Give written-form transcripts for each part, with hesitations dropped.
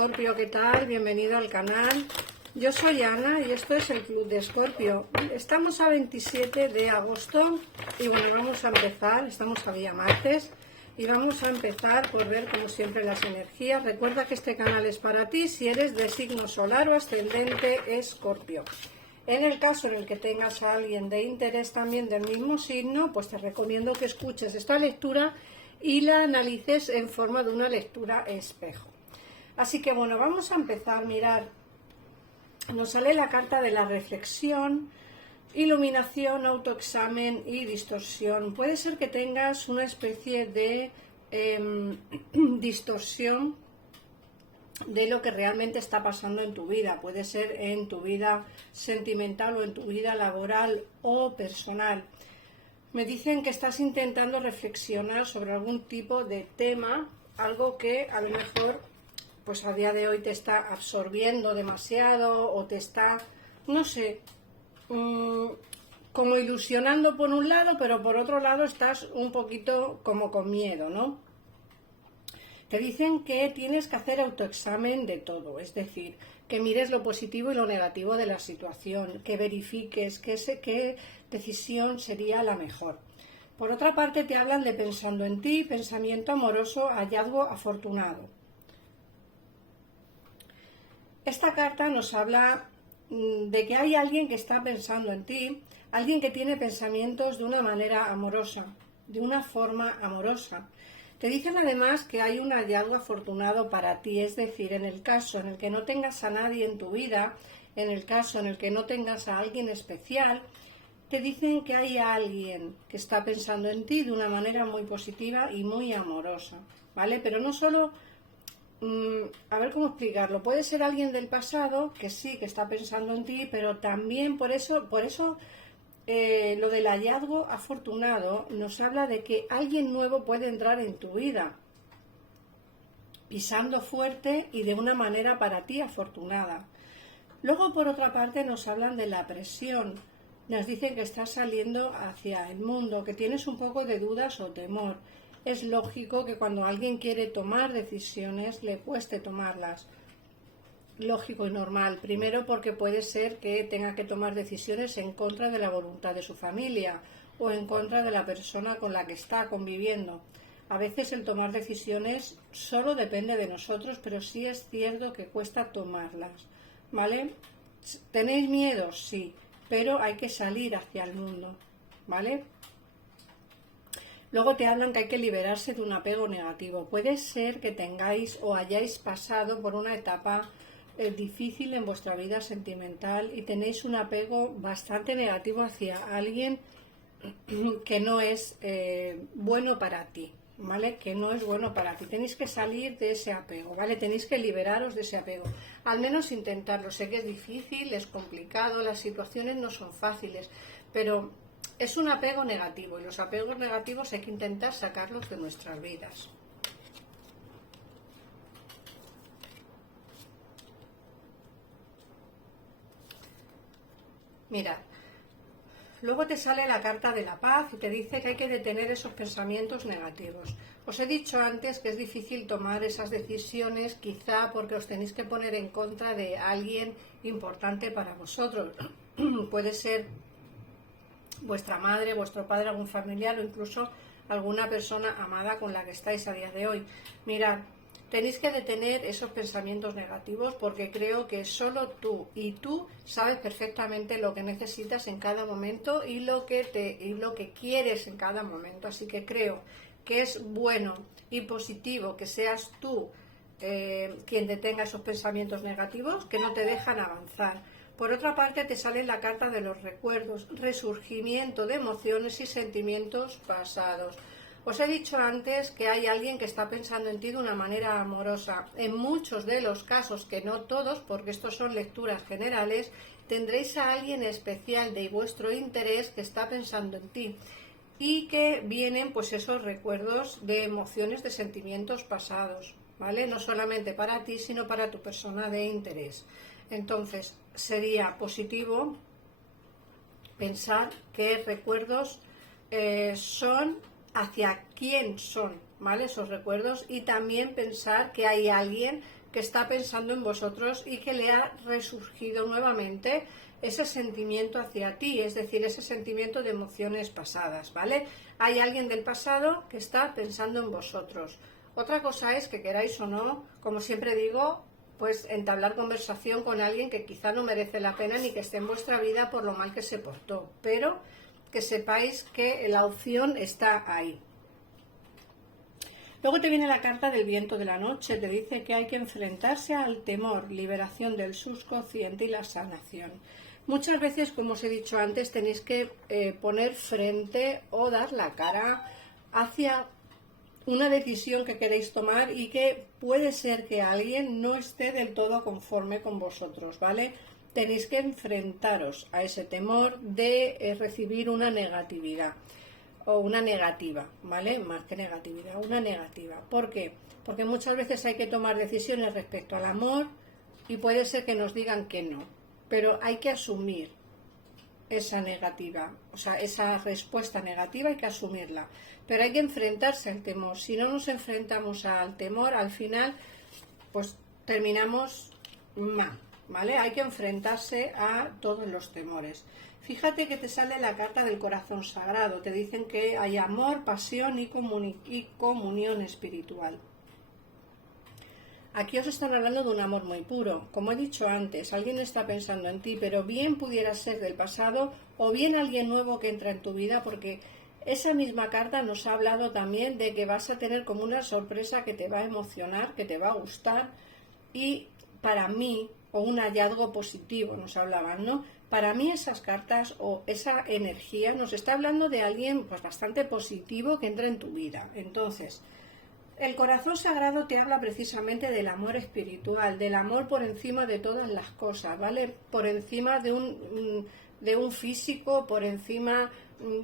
Escorpio, ¿qué tal? Bienvenido al canal. Yo soy Ana y esto es el Club de Escorpio. Estamos a 27 de agosto y bueno, vamos a empezar. Estamos a día martes y vamos a empezar por ver como siempre las energías. Recuerda que este canal es para ti si eres de signo solar o ascendente Escorpio. En el caso en el que tengas a alguien de interés también del mismo signo, pues te recomiendo que escuches esta lectura y la analices en forma de una lectura espejo. Así que bueno, vamos a empezar. Mirad, nos sale la carta de la reflexión, iluminación, autoexamen y distorsión. Puede ser que tengas una especie de distorsión de lo que realmente está pasando en tu vida. Puede ser en tu vida sentimental o en tu vida laboral o personal. Me dicen que estás intentando reflexionar sobre algún tipo de tema, algo que a lo mejor pues a día de hoy te está absorbiendo demasiado o te está, no sé, como ilusionando por un lado, pero por otro lado estás un poquito como con miedo, ¿no? Te dicen que tienes que hacer autoexamen de todo, es decir, que mires lo positivo y lo negativo de la situación, que verifiques qué decisión sería la mejor. Por otra parte, te hablan de pensando en ti, pensamiento amoroso, hallazgo afortunado. Esta carta nos habla de que hay alguien que está pensando en ti, alguien que tiene pensamientos de una manera amorosa, de una forma amorosa. Te dicen además que hay un hallazgo afortunado para ti, es decir, en el caso en el que no tengas a nadie en tu vida, en el caso en el que no tengas a alguien especial, te dicen que hay alguien que está pensando en ti de una manera muy positiva y muy amorosa, ¿vale? Pero no solo, a ver cómo explicarlo, puede ser alguien del pasado que sí, que está pensando en ti, pero también por eso lo del hallazgo afortunado nos habla de que alguien nuevo puede entrar en tu vida, pisando fuerte y de una manera para ti afortunada. Luego, por otra parte, nos hablan de la presión. Nos dicen que estás saliendo hacia el mundo, que tienes un poco de dudas o temor. Es lógico que cuando alguien quiere tomar decisiones le cueste tomarlas. Lógico y normal. Primero porque puede ser que tenga que tomar decisiones en contra de la voluntad de su familia o en contra de la persona con la que está conviviendo. A veces el tomar decisiones solo depende de nosotros, pero sí es cierto que cuesta tomarlas, ¿vale? ¿Tenéis miedo? Sí, pero hay que salir hacia el mundo, ¿vale? Luego te hablan que hay que liberarse de un apego negativo. Puede ser que tengáis o hayáis pasado por una etapa difícil en vuestra vida sentimental y tenéis un apego bastante negativo hacia alguien que no es bueno para ti, ¿vale? Que no es bueno para ti. Tenéis que salir de ese apego, ¿vale? Tenéis que liberaros de ese apego. Al menos intentarlo. Sé que es difícil, es complicado, las situaciones no son fáciles, pero es un apego negativo y los apegos negativos hay que intentar sacarlos de nuestras vidas. Mira, luego te sale la carta de la paz y te dice que hay que detener esos pensamientos negativos. Os he dicho antes que es difícil tomar esas decisiones, quizá porque os tenéis que poner en contra de alguien importante para vosotros. Puede ser vuestra madre, vuestro padre, algún familiar o incluso alguna persona amada con la que estáis a día de hoy. Mirad, tenéis que detener esos pensamientos negativos porque creo que solo tú y tú sabes perfectamente lo que necesitas en cada momento y lo que quieres en cada momento. Así que creo que es bueno y positivo que seas tú quien detenga esos pensamientos negativos que no te dejan avanzar. Por otra parte, te sale la carta de los recuerdos, resurgimiento de emociones y sentimientos pasados. Os he dicho antes que hay alguien que está pensando en ti de una manera amorosa. En muchos de los casos, que no todos, porque estos son lecturas generales, tendréis a alguien especial de vuestro interés que está pensando en ti y que vienen pues esos recuerdos de emociones, de sentimientos pasados, ¿vale? No solamente para ti, sino para tu persona de interés. Entonces, sería positivo pensar qué recuerdos son, hacia quién son, ¿vale? Esos recuerdos, y también pensar que hay alguien que está pensando en vosotros y que le ha resurgido nuevamente ese sentimiento hacia ti, es decir, ese sentimiento de emociones pasadas, ¿vale? Hay alguien del pasado que está pensando en vosotros. Otra cosa es que queráis o no, como siempre digo, pues entablar conversación con alguien que quizá no merece la pena ni que esté en vuestra vida por lo mal que se portó, pero que sepáis que la opción está ahí. Luego te viene la carta del viento de la noche, te dice que hay que enfrentarse al temor, liberación del subconsciente y la sanación. Muchas veces, como os he dicho antes, tenéis que poner frente o dar la cara hacia una decisión que queréis tomar y que puede ser que alguien no esté del todo conforme con vosotros, ¿vale? Tenéis que enfrentaros a ese temor de recibir una negatividad o una negativa, ¿vale? Más que negatividad, una negativa. ¿Por qué? Porque muchas veces hay que tomar decisiones respecto al amor y puede ser que nos digan que no, pero hay que asumir esa negativa, o sea, esa respuesta negativa hay que asumirla, pero hay que enfrentarse al temor. Si no nos enfrentamos al temor, al final, pues terminamos mal, ¿vale? Hay que enfrentarse a todos los temores. Fíjate que te sale la carta del corazón sagrado, te dicen que hay amor, pasión y comunión espiritual. Aquí os están hablando de un amor muy puro. Como he dicho antes, alguien está pensando en ti, pero bien pudiera ser del pasado o bien alguien nuevo que entra en tu vida, porque esa misma carta nos ha hablado también de que vas a tener como una sorpresa que te va a emocionar, que te va a gustar y para mí, o un hallazgo positivo nos hablaban, ¿no? Para mí esas cartas o esa energía nos está hablando de alguien pues bastante positivo que entra en tu vida. Entonces, el corazón sagrado te habla precisamente del amor espiritual, del amor por encima de todas las cosas, ¿vale? Por encima de un físico, por encima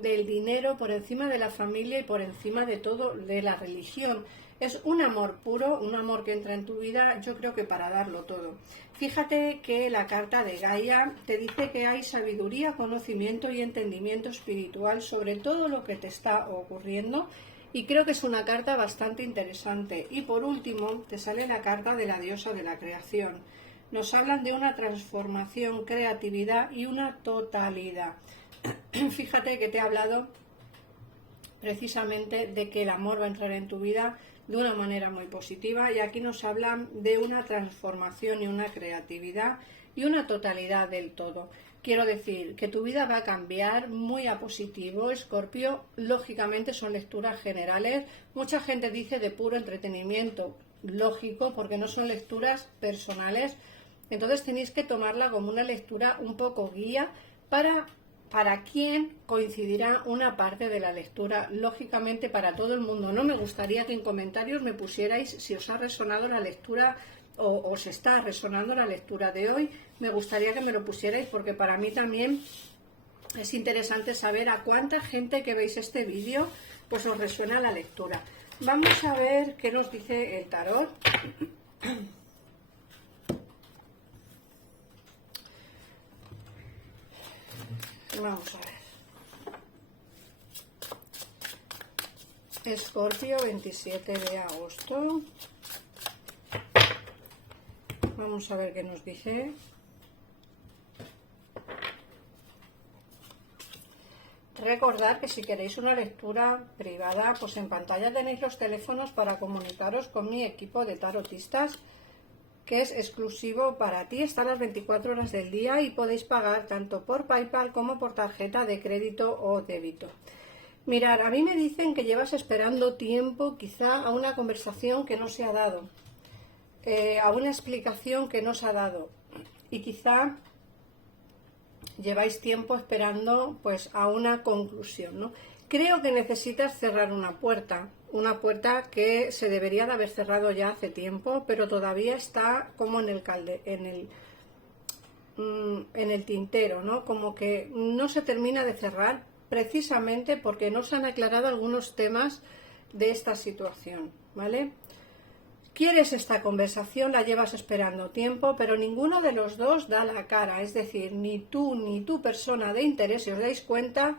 del dinero, por encima de la familia y por encima de todo, de la religión. Es un amor puro, un amor que entra en tu vida, yo creo que para darlo todo. Fíjate que la carta de Gaia te dice que hay sabiduría, conocimiento y entendimiento espiritual sobre todo lo que te está ocurriendo. Y creo que es una carta bastante interesante. Y por último, te sale la carta de la diosa de la creación. Nos hablan de una transformación, creatividad y una totalidad. Fíjate que te he hablado precisamente de que el amor va a entrar en tu vida de una manera muy positiva y aquí nos hablan de una transformación y una creatividad y una totalidad del todo. Quiero decir que tu vida va a cambiar muy a positivo, Escorpio. Lógicamente son lecturas generales. Mucha gente dice de puro entretenimiento, lógico, porque no son lecturas personales. Entonces tenéis que tomarla como una lectura un poco guía para quien coincidirá una parte de la lectura, lógicamente para todo el mundo. No me gustaría que en comentarios me pusierais si os ha resonado la lectura o os está resonando la lectura de hoy. Me gustaría que me lo pusierais porque para mí también es interesante saber a cuánta gente que veis este vídeo pues os resuena la lectura. Vamos a ver qué nos dice el tarot. Vamos a ver. Escorpio, 27 de agosto. Vamos a ver qué nos dice. Recordad que si queréis una lectura privada, pues en pantalla tenéis los teléfonos para comunicaros con mi equipo de tarotistas, que es exclusivo para ti, está a las 24 horas del día y podéis pagar tanto por PayPal como por tarjeta de crédito o débito. Mirad, a mí me dicen que llevas esperando tiempo quizá a una conversación que no se ha dado, a una explicación que no se ha dado y quizá lleváis tiempo esperando pues a una conclusión, ¿no? Creo que necesitas cerrar una puerta que se debería de haber cerrado ya hace tiempo, pero todavía está como en el tintero, ¿no? Como que no se termina de cerrar precisamente porque no se han aclarado algunos temas de esta situación, ¿vale? Quieres esta conversación, la llevas esperando tiempo, pero ninguno de los dos da la cara, es decir, ni tú ni tu persona de interés, si os dais cuenta,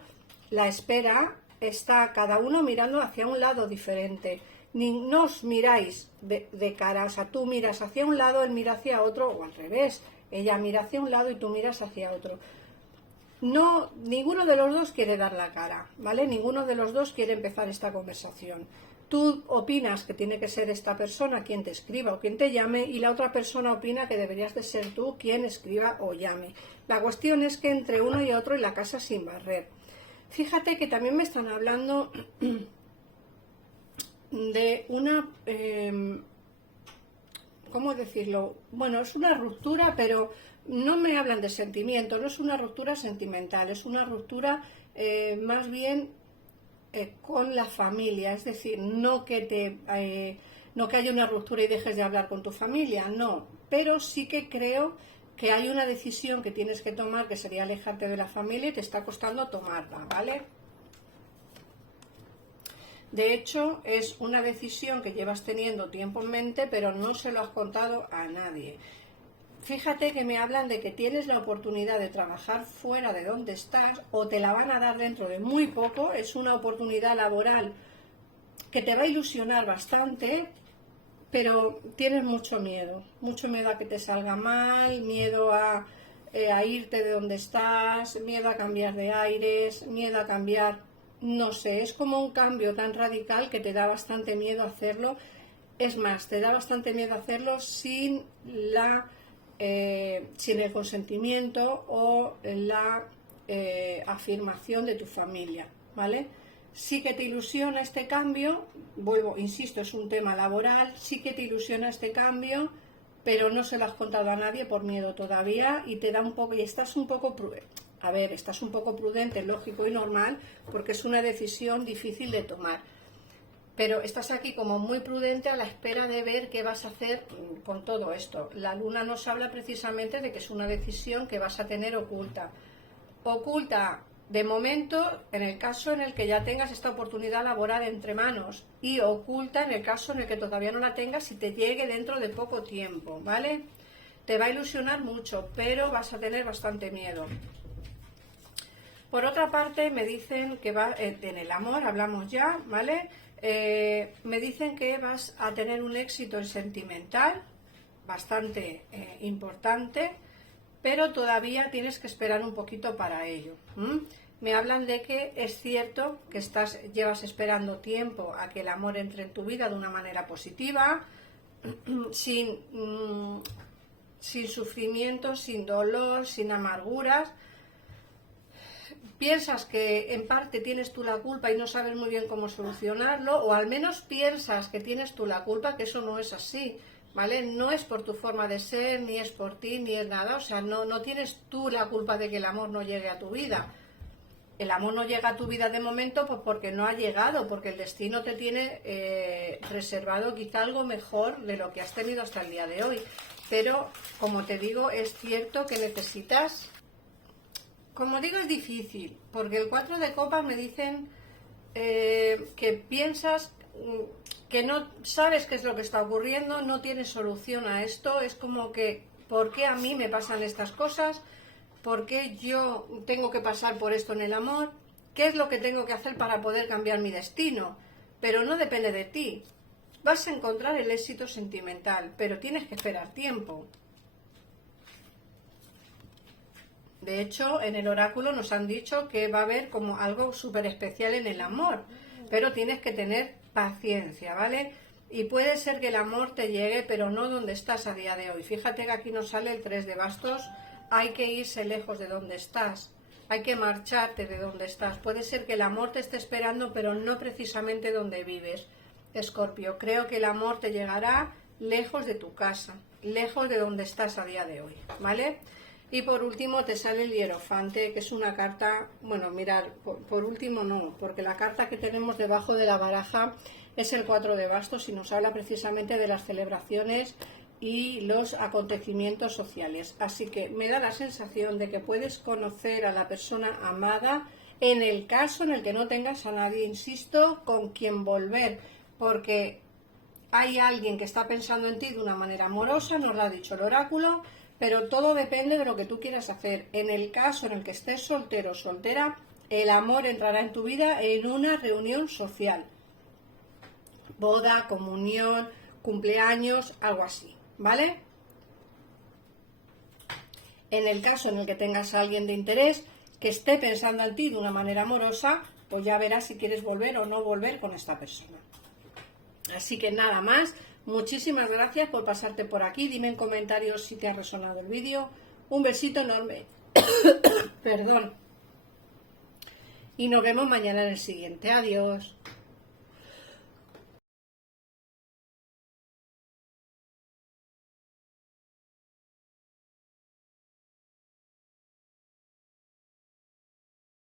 la espera está cada uno mirando hacia un lado diferente. no os miráis de cara, o sea, tú miras hacia un lado, él mira hacia otro, o al revés, ella mira hacia un lado y tú miras hacia otro. No, ninguno de los dos quiere dar la cara, ¿vale? Ninguno de los dos quiere empezar esta conversación. Tú opinas que tiene que ser esta persona quien te escriba o quien te llame, y la otra persona opina que deberías de ser tú quien escriba o llame. La cuestión es que entre uno y otro y la casa sin barrer. Fíjate que también me están hablando de una... ¿cómo decirlo? Bueno, es una ruptura, pero no me hablan de sentimiento, no es una ruptura sentimental, es una ruptura más bien con la familia, es decir, no que haya una ruptura y dejes de hablar con tu familia, no, pero sí que creo que hay una decisión que tienes que tomar, que sería alejarte de la familia, y te está costando tomarla, ¿vale? De hecho, es una decisión que llevas teniendo tiempo en mente, pero no se lo has contado a nadie. Fíjate que me hablan de que tienes la oportunidad de trabajar fuera de donde estás, o te la van a dar dentro de muy poco. Es una oportunidad laboral que te va a ilusionar bastante, pero tienes mucho miedo a que te salga mal, miedo a irte de donde estás, miedo a cambiar de aires, miedo a cambiar, no sé, es como un cambio tan radical que te da bastante miedo hacerlo. Es más, te da bastante miedo hacerlo sin el consentimiento o la afirmación de tu familia, ¿vale? Sí que te ilusiona este cambio, insisto, es un tema laboral, sí que te ilusiona este cambio, pero no se lo has contado a nadie por miedo todavía, y te da un poco, y estás un poco prudente, lógico y normal, porque es una decisión difícil de tomar. Pero estás aquí como muy prudente a la espera de ver qué vas a hacer con todo esto. La luna nos habla precisamente de que es una decisión que vas a tener oculta. Oculta de momento en el caso en el que ya tengas esta oportunidad laboral entre manos, y oculta en el caso en el que todavía no la tengas y te llegue dentro de poco tiempo, ¿vale? Te va a ilusionar mucho, pero vas a tener bastante miedo. Por otra parte, me dicen que en el amor, hablamos ya, ¿vale? Me dicen que vas a tener un éxito sentimental bastante importante, pero todavía tienes que esperar un poquito para ello. Me hablan de que es cierto que llevas esperando tiempo a que el amor entre en tu vida de una manera positiva, sin sufrimiento, sin dolor, sin amarguras. Piensas que en parte tienes tú la culpa y no sabes muy bien cómo solucionarlo, o al menos piensas que tienes tú la culpa, que eso no es así, ¿vale? No es por tu forma de ser, ni es por ti, ni es nada, o sea, no tienes tú la culpa de que el amor no llegue a tu vida. El amor no llega a tu vida de momento pues porque no ha llegado, porque el destino te tiene reservado quizá algo mejor de lo que has tenido hasta el día de hoy. Pero, como te digo, es cierto que necesitas... Como digo, es difícil, porque el 4 de copas me dicen que piensas que no sabes qué es lo que está ocurriendo, no tienes solución a esto, es como que, ¿por qué a mí me pasan estas cosas? ¿Por qué yo tengo que pasar por esto en el amor? ¿Qué es lo que tengo que hacer para poder cambiar mi destino? Pero no depende de ti. Vas a encontrar el éxito sentimental, pero tienes que esperar tiempo. De hecho, en el oráculo nos han dicho que va a haber como algo súper especial en el amor, pero tienes que tener paciencia, ¿vale? Y puede ser que el amor te llegue, pero no donde estás a día de hoy. Fíjate que aquí nos sale el 3 de bastos, hay que irse lejos de donde estás, hay que marcharte de donde estás. Puede ser que el amor te esté esperando, pero no precisamente donde vives, Escorpio. Creo que el amor te llegará lejos de tu casa, lejos de donde estás a día de hoy, ¿vale? Y por último te sale el Hierofante, que es una carta, bueno, mirad, por último no, porque la carta que tenemos debajo de la baraja es el 4 de bastos y nos habla precisamente de las celebraciones y los acontecimientos sociales. Así que me da la sensación de que puedes conocer a la persona amada en el caso en el que no tengas a nadie, insisto, con quien volver, porque hay alguien que está pensando en ti de una manera amorosa, nos lo ha dicho el oráculo, pero todo depende de lo que tú quieras hacer. En el caso en el que estés soltero o soltera, el amor entrará en tu vida en una reunión social. boda, comunión, cumpleaños, algo así, ¿vale? En el caso en el que tengas a alguien de interés que esté pensando en ti de una manera amorosa, pues ya verás si quieres volver o no volver con esta persona. Así que nada más, muchísimas gracias por pasarte por aquí, dime en comentarios si te ha resonado el vídeo, un besito enorme, perdón, y nos vemos mañana en el siguiente, adiós.